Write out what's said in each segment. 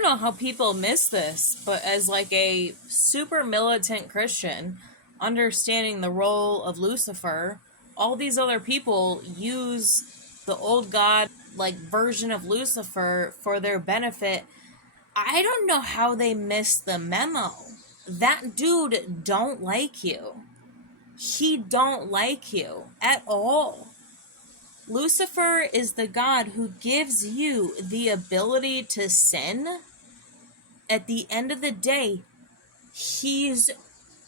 don't know how people miss this, but as like a super militant Christian, understanding the role of Lucifer, all these other people use the old god like version of Lucifer for their benefit. I don't know how they missed the memo. That dude don't like you. He don't like you at all. Lucifer is the god who gives you the ability to sin. At the end of the day, he's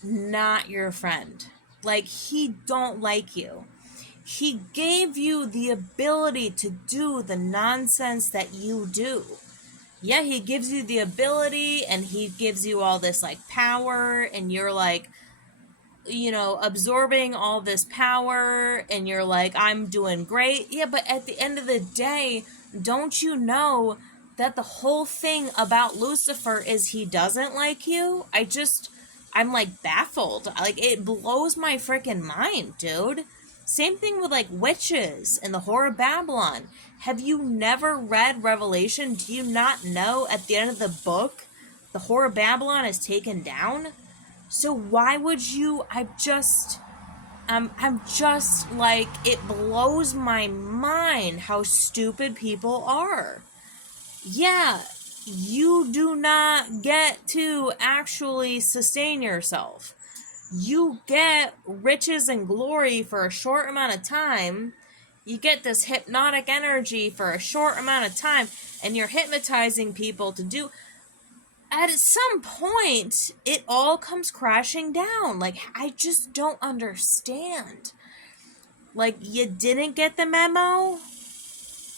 not your friend. Like, he don't like you. He gave you the ability to do the nonsense that you do. Yeah, he gives you the ability and he gives you all this like power, and you're like, absorbing all this power, and you're like, I'm doing great. Yeah, but at the end of the day, don't you know that the whole thing about Lucifer is he doesn't like you? I'm like baffled. Like, it blows my freaking mind, dude. Same thing with like witches and the Whore of Babylon. Have you never read Revelation? Do you not know at the end of the book the Whore of Babylon is taken down? So why would you? I'm just like, it blows my mind how stupid people are. Yeah, you do not get to actually sustain yourself. You get riches and glory for a short amount of time. You get this hypnotic energy for a short amount of time, and you're hypnotizing people to do. At some point, it all comes crashing down. Like, I just don't understand. Like, you didn't get the memo?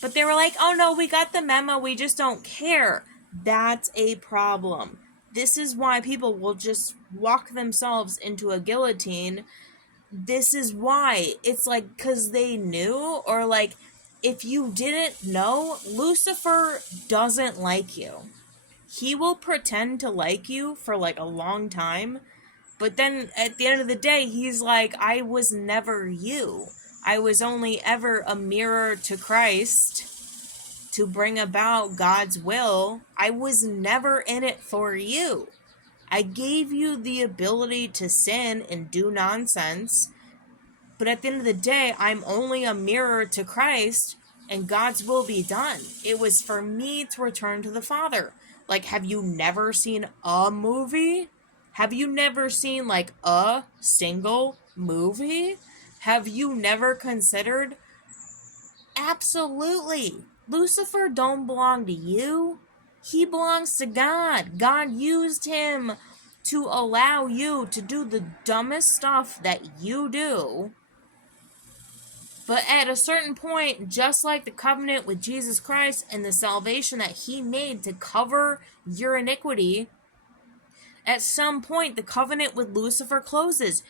But they were like, oh no, we got the memo, we just don't care. That's a problem. This is why people will just walk themselves into a guillotine. This is why. It's like, because they knew, or like, if you didn't know, Lucifer doesn't like you. He will pretend to like you for like a long time, but then at the end of the day, he's like, I was never you. I was only ever a mirror to Christ to bring about God's will. I was never in it for you. I gave you the ability to sin and do nonsense, but at the end of the day, I'm only a mirror to Christ, and God's will be done. It was for me to return to the Father. Like, have you never seen a movie? Have you never seen, like, a single movie? Have you never considered? Absolutely. Lucifer don't belong to you. He belongs to God. God used him to allow you to do the dumbest stuff that you do. But at a certain point, just like the covenant with Jesus Christ and the salvation that he made to cover your iniquity, at some point the covenant with Lucifer closes.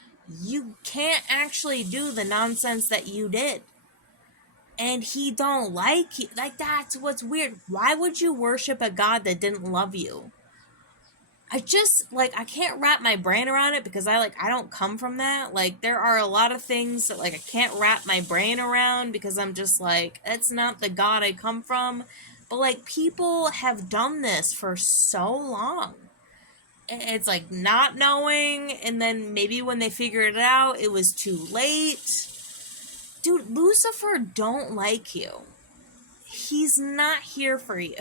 You can't actually do the nonsense that you did. And he don't like you. Like, that's what's weird. Why would you worship a God that didn't love you? I can't wrap my brain around it, because I don't come from that. Like, there are a lot of things that, like, I can't wrap my brain around, because I'm just like, that's not the God I come from. But, like, people have done this for so long. It's like not knowing, and then maybe when they figured it out, it was too late. Dude, Lucifer don't like you. He's not here for you.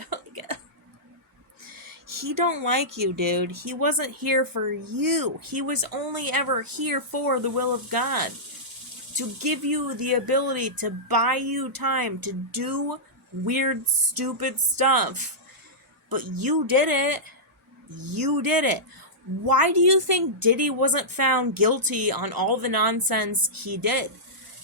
He don't like you, dude. He wasn't here for you. He was only ever here for the will of God. To give you the ability to buy you time to do weird, stupid stuff. But you did it. You did it. Why do you think Diddy wasn't found guilty on all the nonsense he did?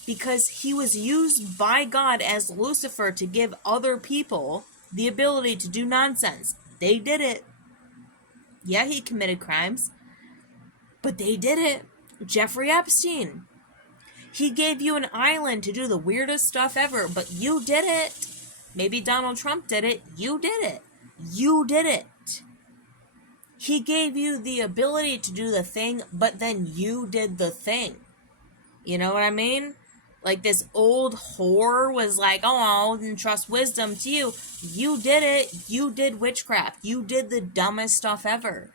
Because he was used by God as Lucifer to give other people the ability to do nonsense. They did it. Yeah, he committed crimes, but they did it. Jeffrey Epstein. He gave you an island to do the weirdest stuff ever, but you did it. Maybe Donald Trump did it. You did it. You did it. He gave you the ability to do the thing, but then you did the thing. You know what I mean? Like this old whore was like, oh, I didn't trust wisdom to you. You did it. You did witchcraft. You did the dumbest stuff ever.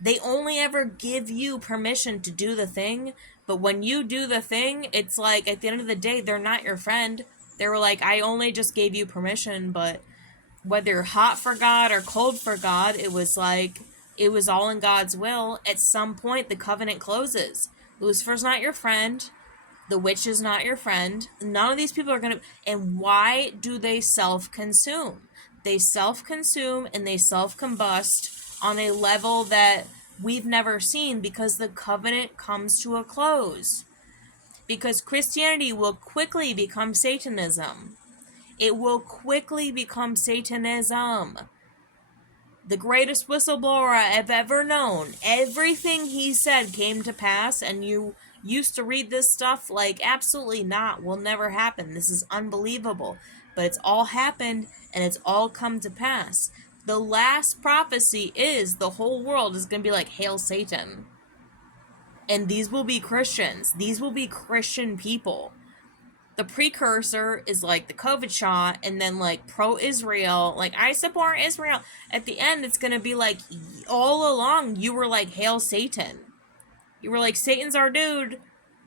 They only ever give you permission to do the thing, but when you do the thing, it's like at the end of the day, they're not your friend. They were like, I only just gave you permission, but whether you're hot for God or cold for God, it was like, it was all in God's will. At some point, the covenant closes. Lucifer's not your friend. The witch is not your friend. None of these people are going to. And why do they self-consume? They self-consume and they self-combust on a level that we've never seen because the covenant comes to a close. Because Christianity will quickly become Satanism. It will quickly become Satanism. The greatest whistleblower I've ever known. Everything he said came to pass, and you used to read this stuff like, absolutely not, will never happen. This is unbelievable. But it's all happened, and it's all come to pass. The last prophecy is the whole world is going to be like, Hail Satan. And these will be Christians. These will be Christian people. The precursor is like the COVID shot, and then like pro-Israel, like I support Israel. At the end, it's going to be like, all along, you were like, Hail Satan. You were like, Satan's our dude,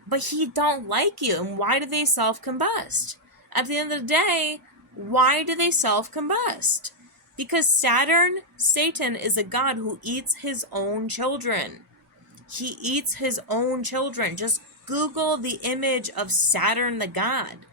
but he don't like you. And why do they self-combust? At the end of the day, why do they self-combust? Because Satan, is a god who eats his own children. He eats his own children. Just Google the image of Saturn the god.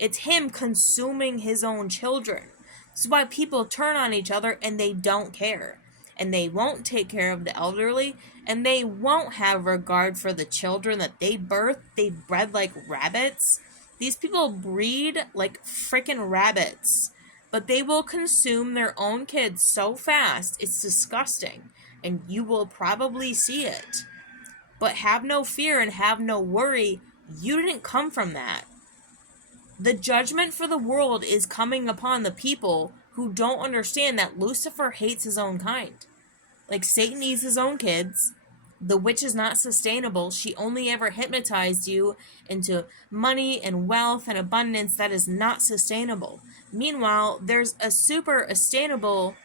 It's him consuming his own children. This is why people turn on each other and they don't care. And they won't take care of the elderly. And they won't have regard for the children that they birth. They bred like rabbits. These people breed like freaking rabbits. But they will consume their own kids so fast. It's disgusting. And you will probably see it. But have no fear and have no worry. You didn't come from that. The judgment for the world is coming upon the people who don't understand that Lucifer hates his own kind. Like, Satan eats his own kids. The witch is not sustainable. She only ever hypnotized you into money and wealth and abundance that is not sustainable. Meanwhile, there's a super sustainable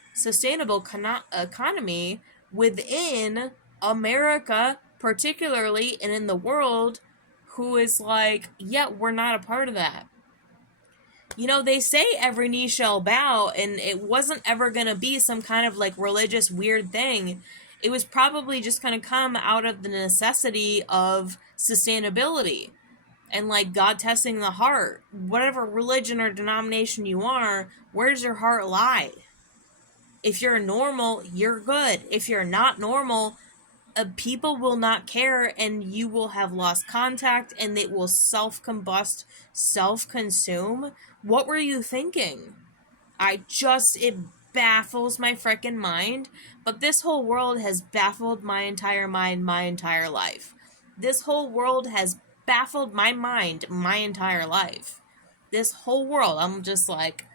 economy within America, particularly, and in the world, who is like, yeah, we're not a part of that. You know, they say every knee shall bow, and it wasn't ever going to be some kind of like religious weird thing. It was probably just going to come out of the necessity of sustainability and like God testing the heart. Whatever religion or denomination you are, where does your heart lie? If you're normal, you're good. If you're not normal, people will not care, and you will have lost contact, and it will self-combust, self-consume. What were you thinking? It baffles my freaking mind. But this whole world has baffled my entire mind, my entire life. This whole world has baffled my mind, my entire life. This whole world, I'm just like,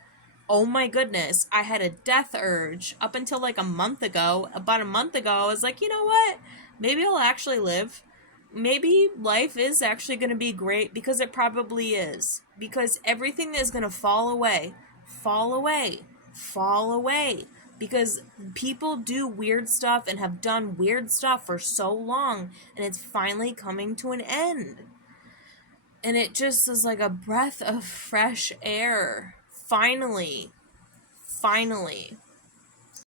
oh my goodness, I had a death urge up until like a month ago. About a month ago, I was like, you know what? Maybe I'll actually live. Maybe life is actually going to be great, because it probably is. Because everything is going to fall away. Fall away. Fall away. Because people do weird stuff and have done weird stuff for so long, and it's finally coming to an end. And it just is like a breath of fresh air. Finally.